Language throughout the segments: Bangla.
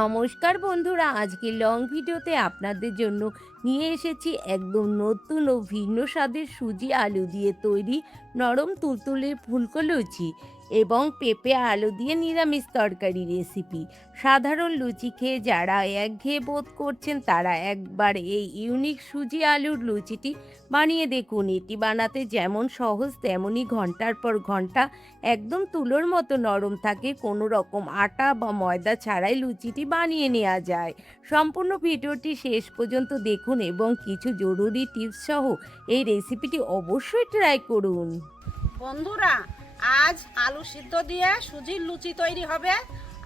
নমস্কার বন্ধুরা, আজকের লং ভিডিওতে আপনাদের জন্য নিয়ে এসেছি একদম নতুন ও ভিন্ন স্বাদের সুজি আলু দিয়ে তৈরি নরম তুলতুলে ফুলকো লুচি এবং পেঁপে আলু দিয়ে নিরামিষ তরকারি রেসিপি। সাধারণ লুচি খেয়ে যারা একঘেয়ে বোধ করছেন তারা একবার এই ইউনিক সুজি আলুর লুচিটি বানিয়ে দেখুন। এটি বানাতে যেমন সহজ তেমনই ঘন্টার পর ঘন্টা একদম তুলোর মতো নরম থাকে। কোনো রকম আটা বা ময়দা ছাড়াই লুচিটি বানিয়ে নেওয়া যায়। সম্পূর্ণ ভিডিওটি শেষ পর্যন্ত দেখুন এবং কিছু জরুরি টিপস সহ এই রেসিপিটি অবশ্যই ট্রাই করুন। বন্ধুরা, আজ আলু সিদ্ধ দিয়ে সুজির লুচি তৈরি হবে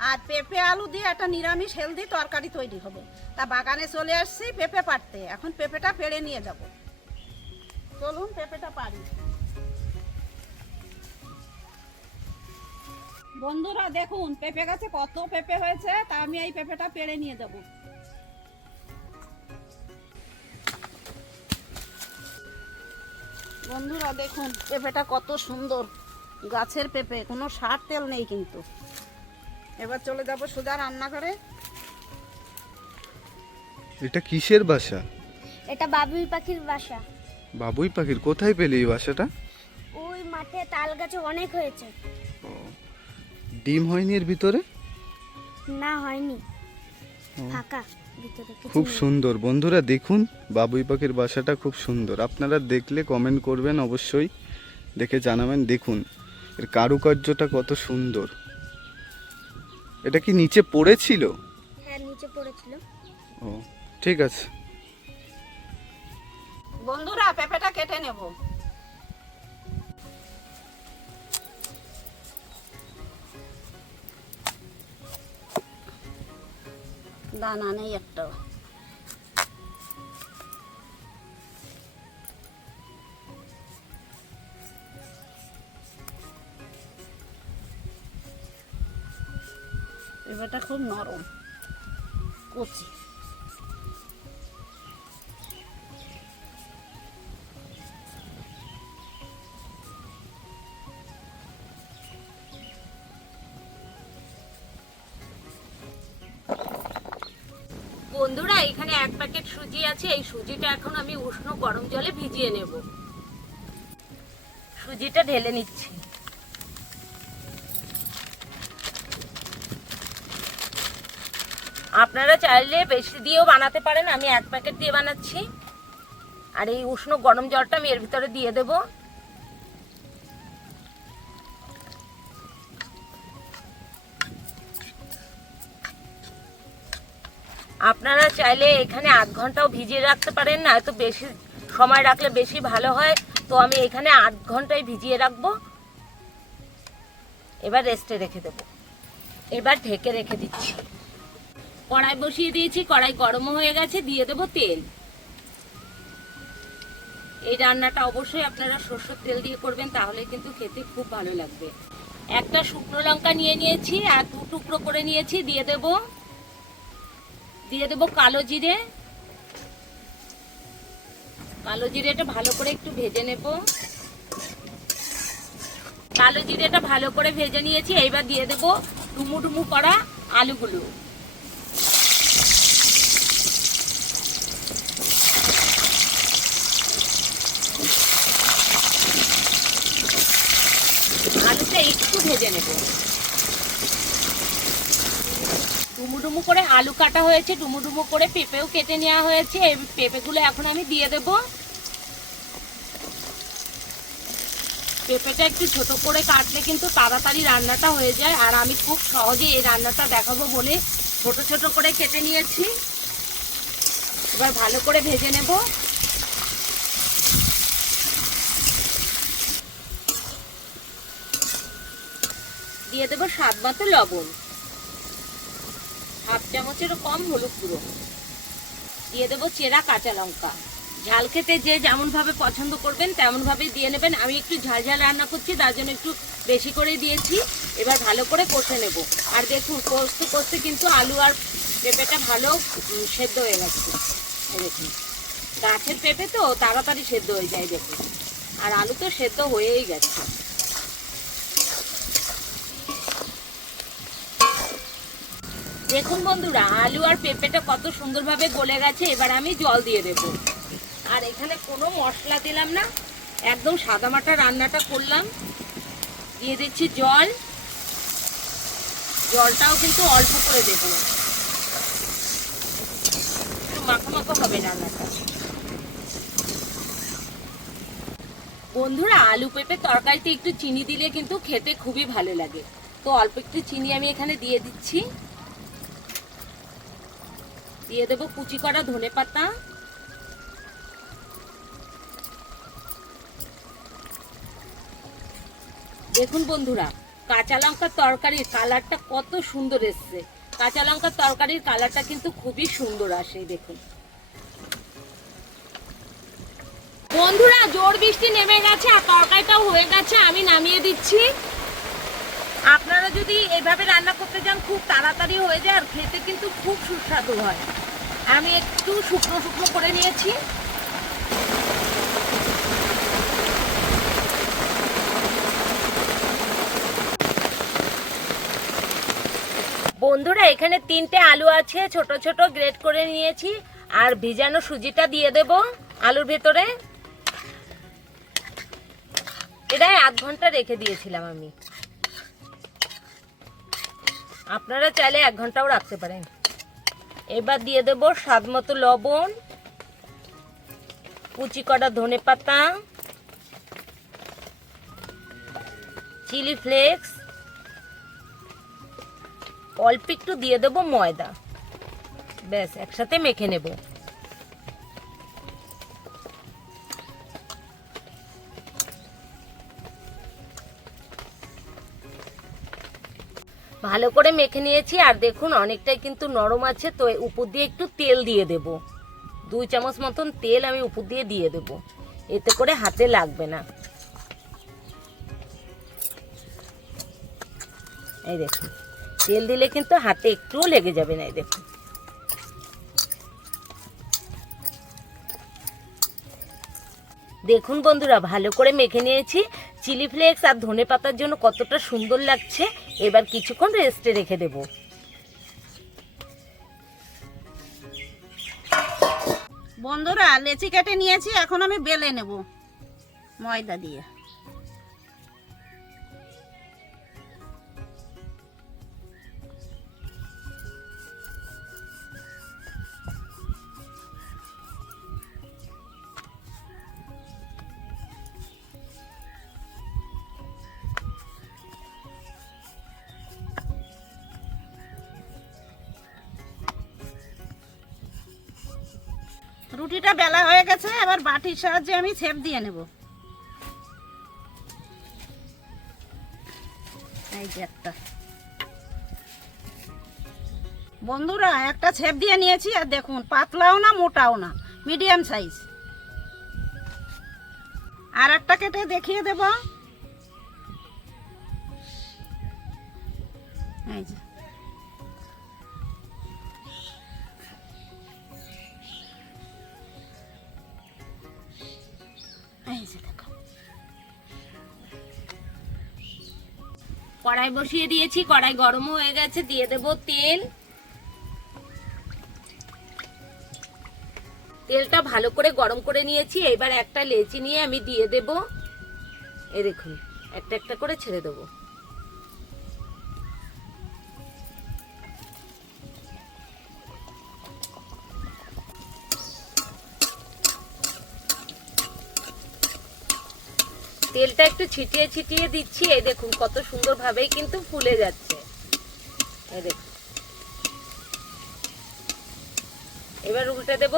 আর পেঁপে আলু দিয়ে একটা নিরামিষ হেলদি তরকারি তৈরি হবে। তা বাগানে চলে আসছি পেঁপে পাড়তে। এখন পেঁপেটা পেড়ে নিয়ে যাব। চলুন পেঁপেটা পাড়ি। বন্ধুরা দেখুন, পেঁপে গাছে কত পেঁপে হয়েছে, তা আমি এই পেঁপেটা পেড়ে নিয়ে যাব। বন্ধুরা দেখুন পেঁপেটা কত সুন্দর, গাছের পেঁপে, কোনো সার তেল নেই কিন্তু। এবার চলে যাব সোজা রান্নাঘরে। এটা কিসের বাসা? এটা বাবুই পাখির বাসা। বাবুই পাখির? কোথায় পেলি এই বাসাটা? ওই মাঠে তাল গাছে অনেক হয়েছে। ডিম হয়নি এর ভিতরে? না, হয়নি, ফাঁকা ভিতরে। খুব সুন্দর বন্ধুরা, দেখুন বাবুই পাখির বাসাটা খুব সুন্দর। আপনারা দেখলে কমেন্ট করবেন, অবশ্যই দেখে জানাবেন। দেখুন এর কারুকার্যটা কত সুন্দর। এটা কি নিচে পড়েছিল? হ্যাঁ, নিচে পড়েছিল। ও ঠিক আছে। বন্ধুরা পেঁপেটা কেটে নেব। দানা নেই একটাও। পেঁপেটা খুব নরম, কচি। বন্ধুরা, এখানে 1 প্যাকেট সুজি আছে। এই সুজিটা এখন আমি উষ্ণ গরম জলে ভিজিয়ে নেব। সুজিটা ঢেলে নিচ্ছি। আপনারা চাইলে বেশি দিয়েও বানাতে পারেন, আমি 1 প্যাকেট দিয়ে বানাচ্ছি। আর এই উষ্ণ গরম জলটা আমি এর ভিতরে দিয়ে দেব। আপনারা চাইলে এখানে 8 ঘন্টাও ভিজিয়ে রাখতে পারেন, না তো বেশি সময় রাখলে বেশি ভালো হয়। তো আমি এখানে 8 ঘন্টায় ভিজিয়ে রাখবো। এবার রেস্টে রেখে দেব। এবার ঢেকে রেখে দিচ্ছি। কড়াই বসিয়ে দিয়েছি, কড়াই গরম হয়ে গেছে, দিয়ে দেব তেল। এই রান্নাটা অবশ্যই আপনারা সরষের তেল দিয়ে করবেন, তাহলে কিন্তু খেতে খুব ভালো লাগবে। একটা শুকনো লঙ্কা নিয়ে নিয়েছি আর 2 টুকরো করে নিয়েছি, দিয়ে দেব কালো জিরে। কালো জিরেটা ভালো করে একটু ভেজে নেব। কালো জিরেটা ভালো করে ভেজে নিয়েছি। এইবার দিয়ে দেব ডুমু ডুমু করা আলুগুলো। আলুটা একটু ভেজে নেব। ডুমুডুমু করে আলু কাটা হয়েছে, ডুমুডুমু করে পেঁপেও কেটে নেওয়া হয়েছে। এই পেঁপেগুলো এখন আমি দিয়ে দেব। পেঁপেটা একটু ছোট করে কাটলে কিন্তু তাড়াতাড়ি রান্নাটা হয়ে যায়। আর আমি খুব সহজে এই রান্নাটা দেখাবো বলে ছোট ছোট করে কেটে নিয়েছি। এবার ভালো করে ভেজে নেব। দিয়ে দেবো স্বাদ মতো লবণ, 1/2 চামচেরও কম হলুদ গুঁড়ো, দিয়ে দেবো চেরা কাঁচা লঙ্কা। ঝাল খেতে যে যেমন ভাবে পছন্দ করবেন তেমন ভাবে দিয়ে নেবেন। আমি একটু ঝাল ঝাল রান্না করছি, তার জন্য একটু বেশি করে দিয়েছি। এবার ভালো করে কষে নেব। আর দেখুন কষতে কষতে কিন্তু আলু আর পেঁপেটা ভালো সেদ্ধ হয়ে গেছে। দেখুন গাছের পেঁপে তো তাড়াতাড়ি সেদ্ধ হয়ে যায়, দেখুন। আর আলু তো সেদ্ধ হয়েই গেছে। দেখুন বন্ধুরা, আলু আর পেঁপেটা কত সুন্দরভাবে গলে গেছে। এবার আমি জল দিয়ে দেব। আর এখানে কোনো মশলা দিলাম না, একদম সাদামাটা রান্নাটা করলাম। দিয়ে দিচ্ছি জল। জলটাও কিন্তু অল্প করে দেব, একটু মাখো মাখো হবে রান্নাটা। বন্ধুরা, আলু পেঁপে তরকারিতে একটু চিনি দিলে কিন্তু খেতে খুবই ভালো লাগে। তো অল্প একটু চিনি আমি এখানে দিয়ে দিচ্ছি। দিয়ে দেবো কুচি করা ধনেপাতা। দেখুন বন্ধুরা, কাঁচা লঙ্কার তরকারির কালারটা কত সুন্দর এসছে। কাঁচা লঙ্কার তরকারির কালারটা কিন্তু খুবই সুন্দর আসে। দেখুন বন্ধুরা, জোর বৃষ্টি নেমে গেছে আর তরকারিটাও হয়ে গেছে। আমি নামিয়ে দিচ্ছি। আপনারা যদি এইভাবে রান্না করতে যান খুব তাড়াতাড়ি হয়ে যায় আর খেতে কিন্তু খুব সুস্বাদু হয়। আমি একটু শুকনো শুকনো করে নিয়েছি। বন্ধুরা, এখানে 3টে আলু আছে, ছোট ছোট গ্রেট করে নিয়েছি। আর ভিজানো সুজিটা দিয়ে দেব আলুর ভেতরে। এটা 1 ঘন্টা রেখে দিয়েছিলাম আমি। আপনারা চাইলে 1 ঘন্টাও রাখতে পারেন। এবার দিয়ে দেব স্বাদ মতো লবণ, কুচি করা ধনেপাতা, চিলি ফ্লেক্স, অল্প একটু দিয়ে দেব ময়দা। ব্যাস, একসাথে মেখে নেব। ভালো করে মেখে নিয়েছি। আর দেখুন অনেকটাই কিন্তু নরম আছে। তো উপর দিয়ে একটু তেল দিয়ে দেব। 2 চামচ মতন তেল আমি উপর দিয়ে দেব, এতে করে হাতে লাগবে না। এই দেখুন, তেল দিলে কিন্তু হাতে একটুও লেগে যাবে না। এই দেখুন, দেখুন বন্ধুরা, ভালো করে মেখে নিয়েছি। চিলি ফ্লেক্স আর ধনেপাতার জন্য কতটা সুন্দর লাগছে। এবার কিছুক্ষণ রেস্টে রেখে দেব। বন্ধুরা, লেচি কেটে নিয়েছি, এখন আমি বেলে নেব ময়দা দিয়ে। রুটিটা বেলা হয়ে গেছে, এবার বাটির সাহায্যে আমি শেপ দিয়ে নেব। এই যে একটা। বন্ধুরা, একটা শেপ দিয়ে নিয়েছি। আর দেখুন, পাতলাও না মোটাও না, মিডিয়াম সাইজ। আর একটা কেটে দেখিয়ে দেব। এই যে, কড়াই বসিয়ে দিয়েছি, কড়াই গরম হয়ে গেছে। দিয়ে দেব তেল। তেলটা ভালো করে গরম করে নিয়েছি। এবার একটা লেচি নিয়ে আমি দিয়ে দেব। এই দেখুন, একটা একটা করে ছেড়ে দেব। তেলটা একটু ছিটিয়ে ছিটিয়ে দিচ্ছি। এই দেখুন কত সুন্দর ভাবেই কিন্তু ফুলে যাচ্ছে। এই দেখুন, এবার উল্টে দেব।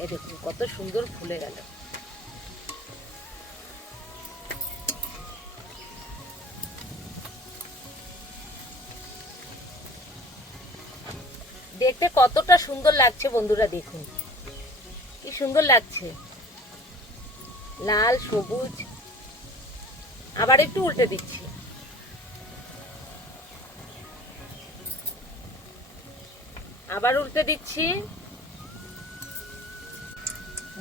এই দেখুন কত সুন্দর ফুলে গেল। দেখতে কতটা সুন্দর লাগছে বন্ধুরা, দেখুন কি সুন্দর লাগছে, লাল সবুজ। আবার একটু উল্টে দিচ্ছি। আবার উল্টে দিচ্ছি।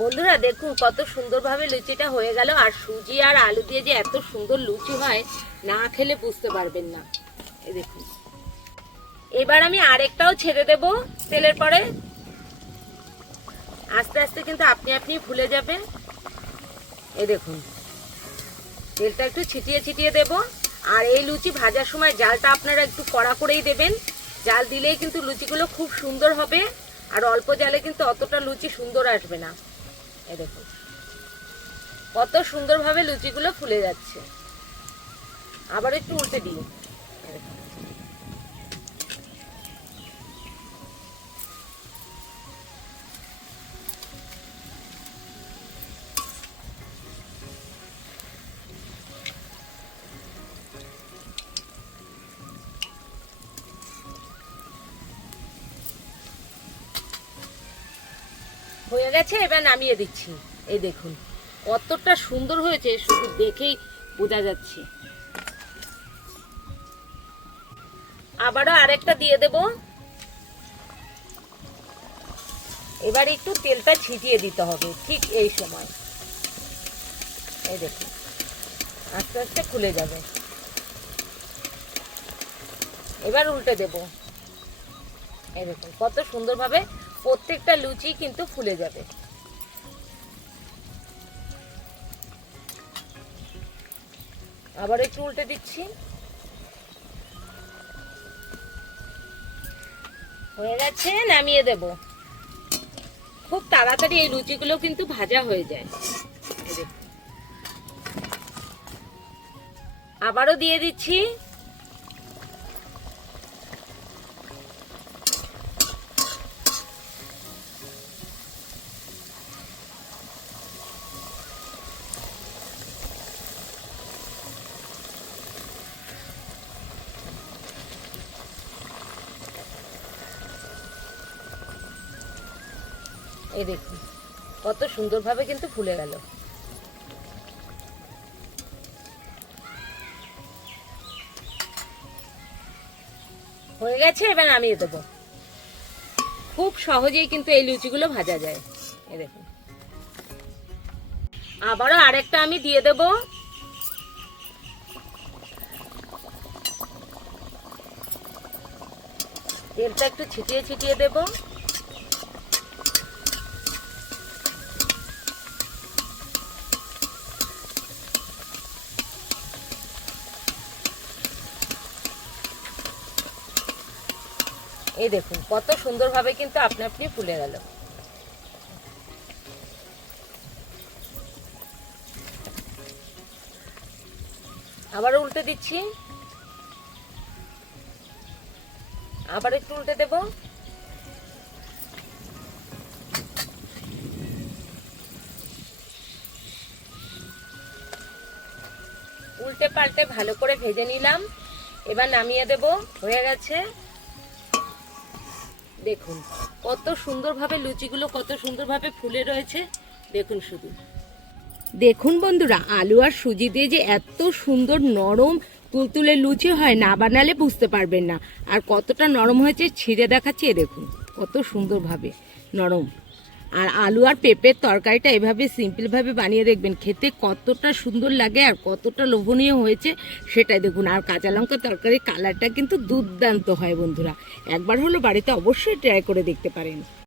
বন্ধুরা দেখুন কত সুন্দরভাবে লুচিটা হয়ে গেল। আর সুজি আর আলু দিয়ে যে এত সুন্দর লুচি হয় না খেলে বুঝতে পারবেন না। এই দেখুন, এবার আমি আরেকটাও ছেড়ে দেব তেলের পরে। আস্তে আস্তে কিন্তু আপনি আপনি ফুলে যাবে। এই দেখুন, তেলটা একটু ছিটিয়ে ছিটিয়ে দেব। আর এই লুচি ভাজার সময় জালটা আপনারা একটু কড়া করেই দেবেন। জাল দিলেই কিন্তু লুচিগুলো খুব সুন্দর হবে। আর অল্প জালে কিন্তু অতটা লুচি সুন্দর আসবে না। এই দেখুন কত সুন্দরভাবে লুচিগুলো ফুলে যাচ্ছে। আবার একটু উল্টে দিই। হয়ে গেছে, এবার নামিয়ে দিচ্ছি। এই দেখুন কতটা সুন্দর হয়েছে, শুধু দেখেই বোঝা যাচ্ছে। আবারও আরেকটা দিয়ে দেব। এবার একটু তেলটা ছিটিয়ে দিতে হবে ঠিক এই সময়। এই দেখুন আস্তে আস্তে খুলে যাবে। এবার উল্টে দেব। এই দেখুন কত সুন্দরভাবে প্রত্যেকটা লুচি কিন্তু ফুলে যাবে। আবার একটু উল্টে দিচ্ছি। হয়ে গেছে, নামিয়ে দেব। খুব তাড়াতাড়ি এই লুচিগুলো কিন্তু ভাজা হয়ে যায়। এই দেখুন আবারও দিয়ে দিচ্ছি। এই দেখুন কত সুন্দরভাবে কিন্তু ফুলে গেল। হয়ে গেছে, এবার নামিয়ে দেবো। খুব সহজেই কিন্তু এই লুচিগুলো ভাজা যায়। এই দেখুন আবারও আরেকটা আমি দিয়ে দেব। তেলটা একটু ছিটিয়ে ছিটিয়ে দেব। এই দেখুন কত সুন্দরভাবে কিন্তু আপনা আপনি ফুলে গেল। আবার উল্টে দিচ্ছি। আবার একটু উল্টে দেব। উল্টে পাল্টে ভালো করে ভেজে নিলাম। এবার নামিয়ে দেব। হয়ে গেছে। দেখুন কত সুন্দরভাবে লুচিগুলো কত সুন্দরভাবে ফুলে রয়েছে। দেখুন শুধু দেখুন বন্ধুরা, আলু আর সুজি দিয়ে যে এত সুন্দর নরম তুলতুলে লুচি হয় না বানালে বুঝতে পারবেন না। আর কতটা নরম হয়েছে ছিঁড়ে দেখাচ্ছি। দেখুন কত সুন্দরভাবে নরম। আর আলু আর পেঁপের তরকারিটা এভাবে সিম্পলভাবে বানিয়ে দেখবেন, খেতে কতটা সুন্দর লাগে আর কতটা লোভনীয় হয়েছে সেটাই দেখুন। আর কাঁচা লঙ্কা তরকারির কালারটা কিন্তু দুর্দান্ত হয় বন্ধুরা। একবার হলো বাড়িতে অবশ্যই ট্রাই করে দেখতে পারেন।